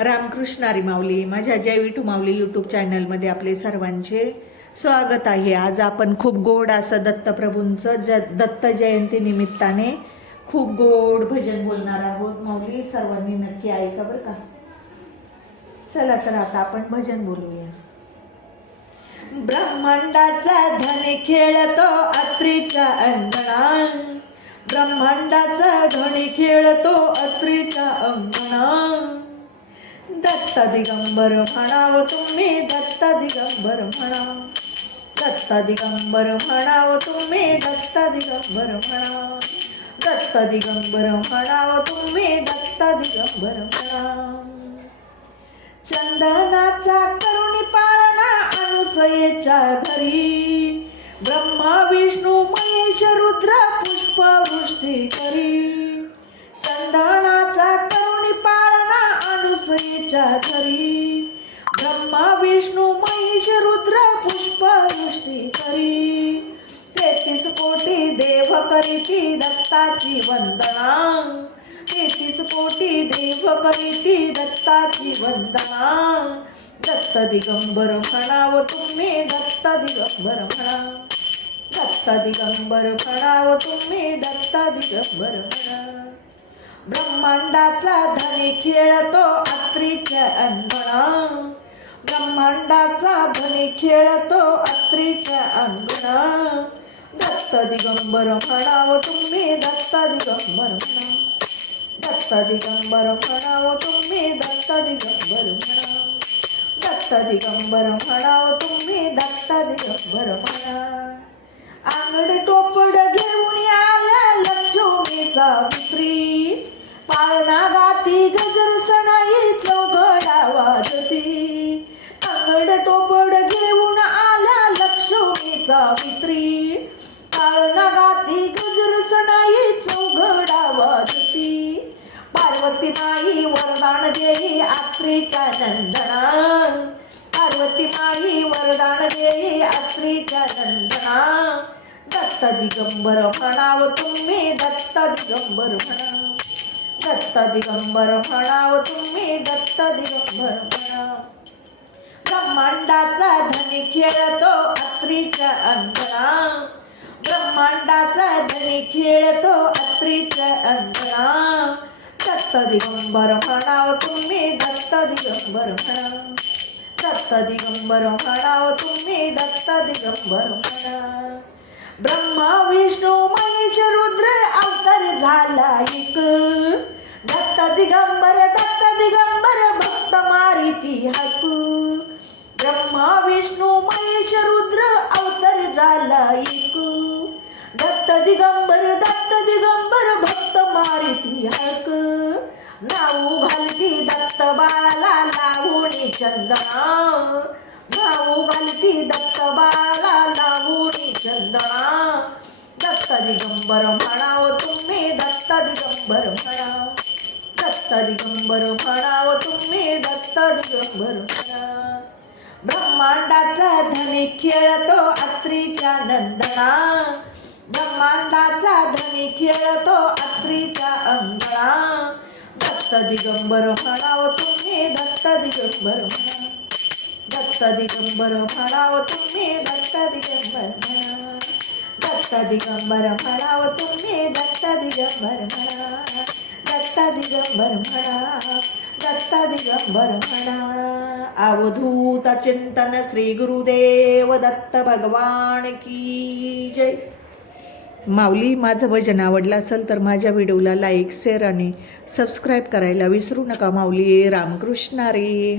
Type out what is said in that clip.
रामकृष्णारी माऊली माझ्या जय विठू माऊली यूट्यूब चॅनलमध्ये आपले सर्वांचे स्वागत आहे. आज आपण खूप गोड असं दत्तप्रभूंचं ज दत्त जयंती निमित्ताने खूप गोड भजन बोलणार आहोत. माऊली सर्वांनी नक्की ऐका बरं का. चला तर आता आपण भजन बोलूया. ब्रह्मांडाचा धन खेळतो अत्रीच्या अंगणा. ब्रह्मांडाचा धनी खेळतो अत्रीच्या अंगणा. दत्त दिगंबर म्हणाव तुम्ही दत्त दिगंबर म्हणा. दत्त दिगंबर म्हणाव तुम्ही दत्त दिगंबर म्हणा. दत्त दिगंबर म्हणाव तुम्ही दत्त दिगंबर म्हणा. चंदनाचा करुणी पाळणा अनुसयेच्या अनुसयेच्या ब्रह्मा विष्णू महेश रुद्र पुष्पवृष्टी करी. तेहतीस कोटी देव करीती दत्ताची वंदना. तेहतीस कोटी देव करीती दत्ताची वंदना. दत्त दिगंबर म्हणाव तुम्ही दत्त दिगंबर म्हणा. दत्त दिगंबर म्हणाव तुम्ही दत्त दिगंबर म्हणा. ब्रह्मांडाचा खेळतो अत्रीच्या अंगणा. ब्रह्मांडाचा ध्वनी खेळतो अत्रीच्या अंगणा. दत्त दिगंबर म्हणाव तुम्ही दत्त दिगंबर म्हणा. दत्त दिगंबर म्हणाव तुम्ही दत्त दिगंबर म्हणा. दत्त दिगंबर म्हणाव तुम्ही दत्त दिगंबर म्हणा. आंगण देई आत्रीच्या नंदना पार्वती माई वरदान देई आत्रीच्या नंदना दत्त दिगंबर म्हणाव तुम्ही दत्त दिगंबर म्हणा दत्त दिगंबर म्हणाव तुम्ही दत्त दिगंबर म्हणा ब्रह्मांडाचा धनी खेळतो अत्रीच्या अंगणा ब्रह्मांडाचा धनी खेळतो अत्रीच्या अंगणा दत्त दिगंबर म्हणाव तुम्ही दत्त दिगंबर म्हणा दत्त दिगंबर म्हणाव तुम्ही दत्त दिगंबर म्हणा ब्रह्मा विष्णू महेश रुद्र अवतार झाला एक. दत्त दिगंबर दत्त दिगंबर भक्त मारिती हक. ब्रह्मा विष्णू महेश रुद्र अवतार झाला एक. दत्त दिगंबर दत्त दिगंबर भक्त मारिती हक. बाळाला लावणी चंदना. भाऊ घालती दत्त बाळाला लावणी चंदना. दत्त दिगंबर म्हणाव तुम्ही दत्त दिगंबर म्हणाव. दत्त दिगंबर म्हणाव तुम्ही दत्त दिगंबर म्हणा ब्रह्मांडाचा धनी खेळतो अत्रीच्या नंदना. ब्रह्मांडाचा धनी खेळतो अत्रीच्या अंगणा. दत्त दिगंबर म्हणाव तुम्ही दत्त दिगंबर म्हणा. दत्त दिगंबर म्हणाव तुम्ही दत्त दिगंबर म्हणा. दत्त दिगंबर म्हणाव तुम्ही दत्त दिगंबर म्हणा. दत्त दिगंबर म्हणा. दत्त दिगंबर म्हणा. अवधूत चिंतन श्री गुरुदेव दत्त भगवान की जय. माऊली माझं भजन आवडलं असेल तर माझ्या व्हिडिओला लाईक शेअर आणि सबस्क्राईब करायला विसरू नका माऊली. रामकृष्ण रे.